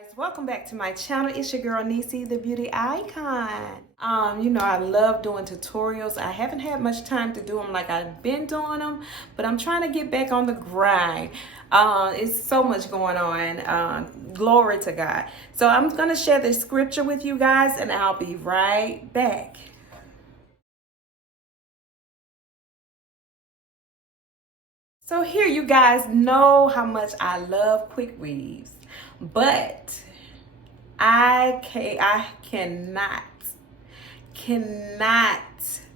Guys, welcome back to my channel. It's your girl Nisi, the beauty icon. I love doing tutorials. I haven't had much time to do them like I've been doing them, but I'm trying to get back on the grind. It's so much going on. Glory to God. So I'm gonna share the scripture with you guys, and I'll be right back. So here, you guys know how much I love quick weaves, but I cannot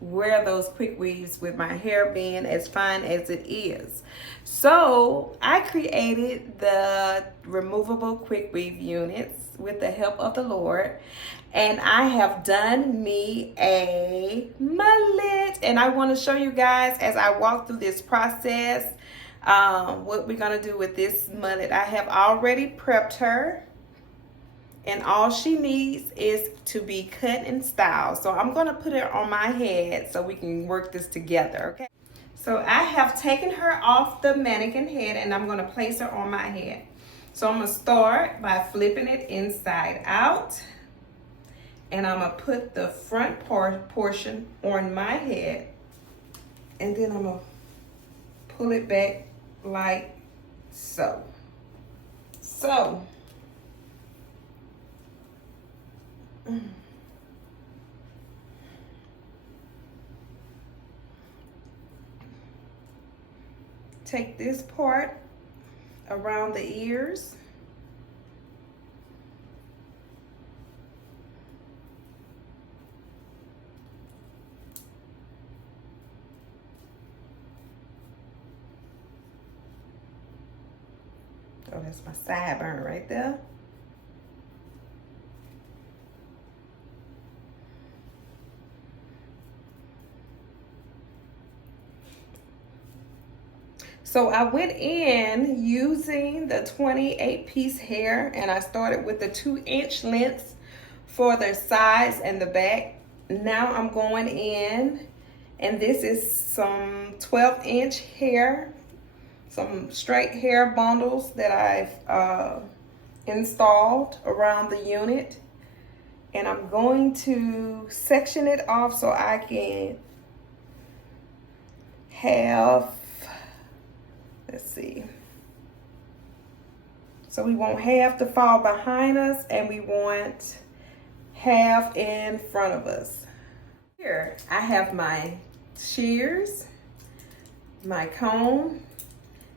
wear those quick weaves with my hair being as fine as it is. So I created the removable quick weave units with the help of the Lord. And I have done me a mullet. And I want to show you guys as I walk through this process what we're going to do with this mullet. I have already prepped her. And all she needs is to be cut and styled. So I'm going to put her on my head so we can work this together, okay? So I have taken her off the mannequin head and I'm going to place her on my head. So I'm going to start by flipping it inside out. And I'm going to put the front portion on my head. And then I'm going to pull it back like so. Take this part around the ears. Oh, that's my sideburn right there. So I went in using the 28-piece hair and I started with the 2-inch lengths for the sides and the back. Now I'm going in and this is some 12-inch hair, some straight hair bundles that I've installed around the unit. And I'm going to section it off so I can have, let's see. So we want half to fall behind us and we want half in front of us. Here, I have my shears, my comb,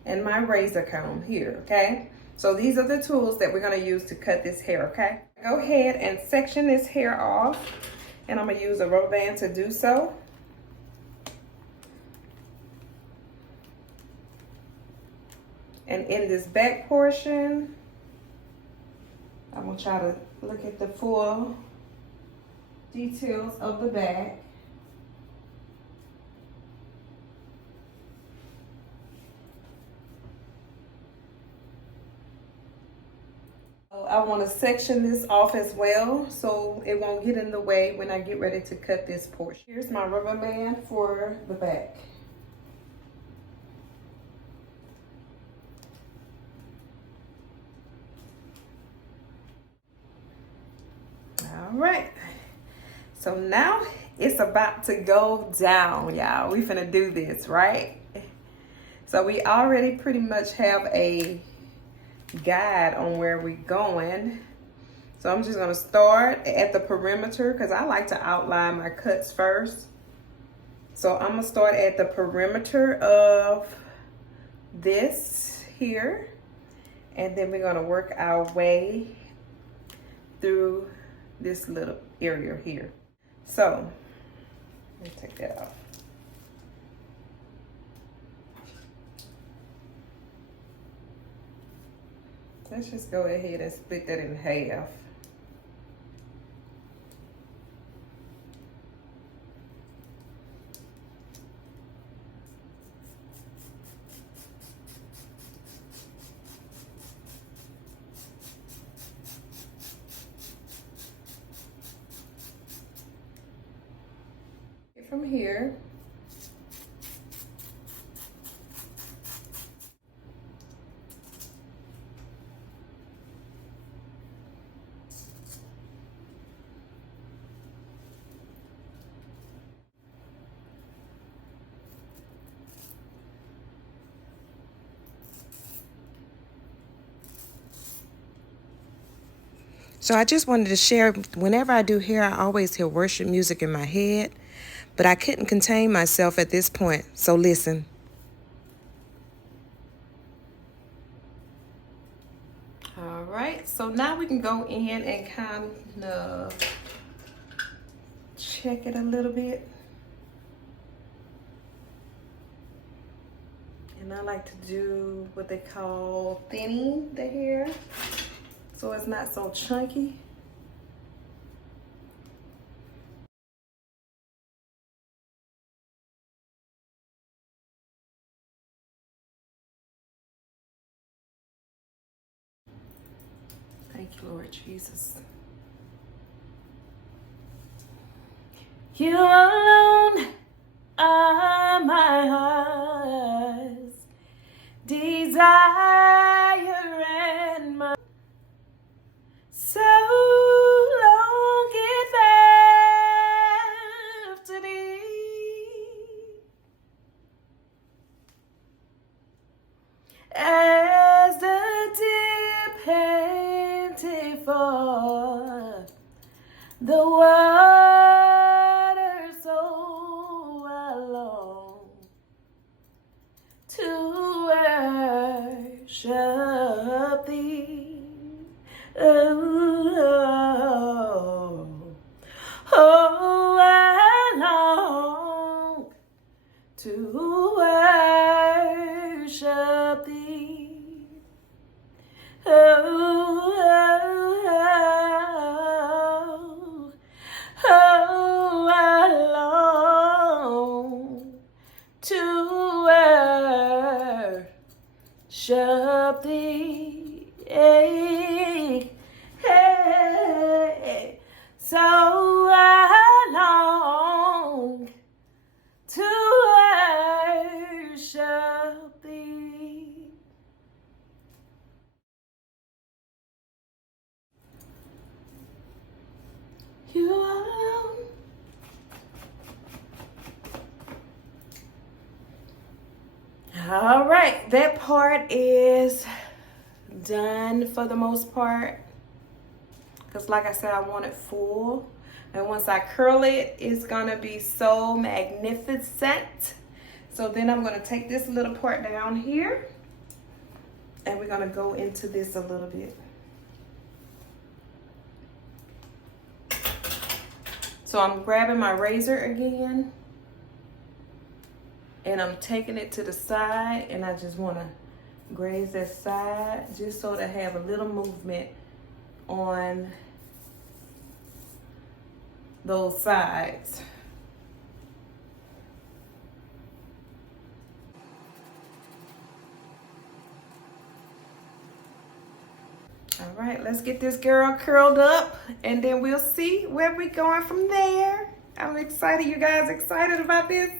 and my razor comb here, okay? So these are the tools that we're gonna use to cut this hair, okay? Go ahead and section this hair off, and I'm gonna use a rubber band to do so. And in this back portion, I'm gonna try to look at the full details of the back. I want to section this off as well so it won't get in the way when I get ready to cut this portion. Here's my rubber band for the back. All right, so now it's about to go down, y'all. We finna do this, right? So we already pretty much have a guide on where we're going. So I'm just gonna start at the perimeter because I like to outline my cuts first. So I'm gonna start at the perimeter of this here, and then we're gonna work our way through this little area here. So let me take that off. Let's just go ahead and split that in half. From here, So I just wanted to share, whenever I do hair, I always hear worship music in my head, but I couldn't contain myself at this point, so listen. All right, so now we can go in and kind of check it a little bit. And I like to do what they call thinning the hair, so it's not so chunky. Thank you, Lord Jesus. You alone are my heart's desire and my so long it after thee. As the deer panted for the water, so I long to worship thee. Oh, oh, I long to worship thee. Oh, oh, oh, I long to worship thee. Hey, hey. So I long to worship thee. You alone. All right, that part is done for the most part, because like I said, I want it full, and once I curl it, it's gonna be so magnificent. So then I'm gonna take this little part down here, and we're gonna go into this a little bit. So I'm grabbing my razor again, and I'm taking it to the side, and I just want to graze that side just so to have a little movement on those sides. All right, let's get this girl curled up, and then we'll see where we're going from there. I'm excited. You guys excited about this?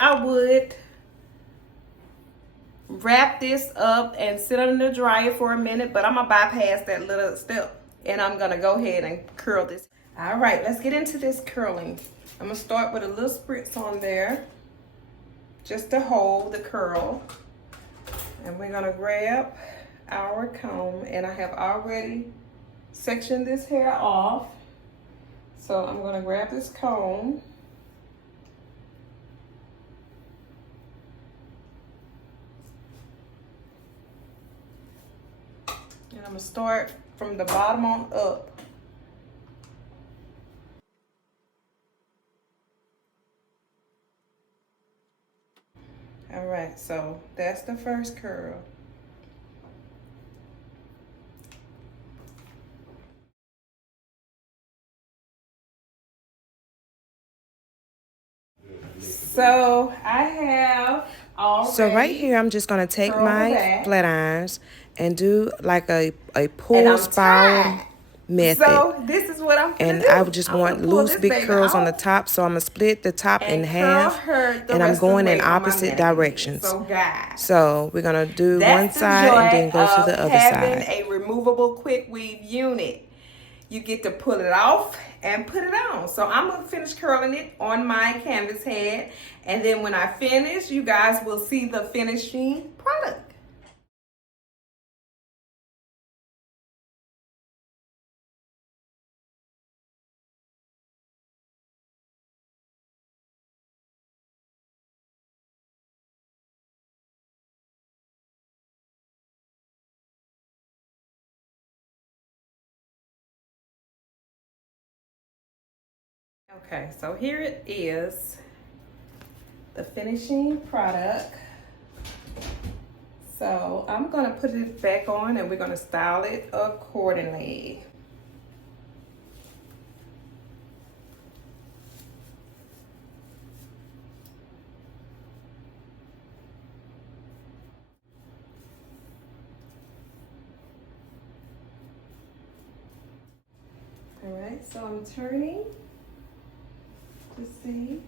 I would wrap this up and sit under the dryer for a minute, but I'm gonna bypass that little step, and I'm gonna go ahead and curl this. All right, let's get into this curling. I'm gonna start with a little spritz on there just to hold the curl, and we're gonna grab our comb, and I have already sectioned this hair off, so I'm gonna grab this comb. And I'm gonna start from the bottom on up. All right, so that's the first curl. So I have already. So right here, I'm just going to take my flat irons and do like a pull spiral method. So this is what I'm gonna and do. I just want loose big curls on the top, so I'm gonna split the top in half, and I'm going in opposite directions. So we're gonna do one side and then go to the other side. Having a removable quick weave unit, you get to pull it off and put it on. So I'm gonna finish curling it on my canvas head, and then when I finish, you guys will see the finishing product. Okay, so here it is, the finishing product. So I'm gonna put it back on and we're gonna style it accordingly. All right, so I'm turning to see.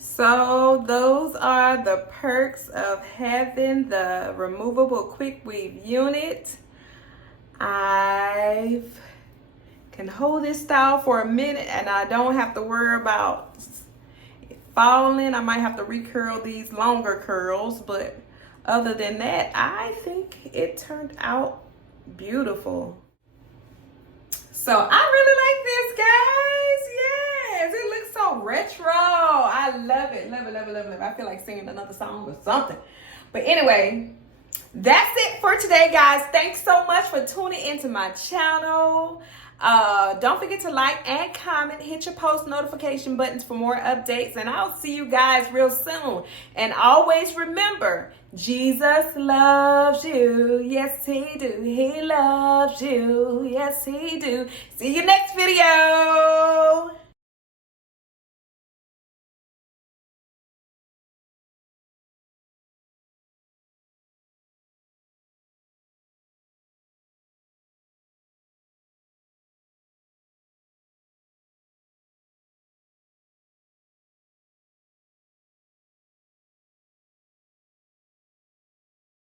So those are the perks of having the removable quick weave unit. I can hold this style for a minute and I don't have to worry about falling. I might have to recurl these longer curls, but other than that, I think it turned out beautiful. So I really like this, guys. Yes, it looks so retro. I love it, love it, love it, love it, love it. I feel like singing another song or something. But anyway, that's it for today, guys. Thanks so much for tuning into my channel. Don't forget to like and comment, hit your post notification buttons for more updates, and I'll see you guys real soon. And always remember, Jesus loves you. Yes, he do. He loves you. Yes, he do. See you next video.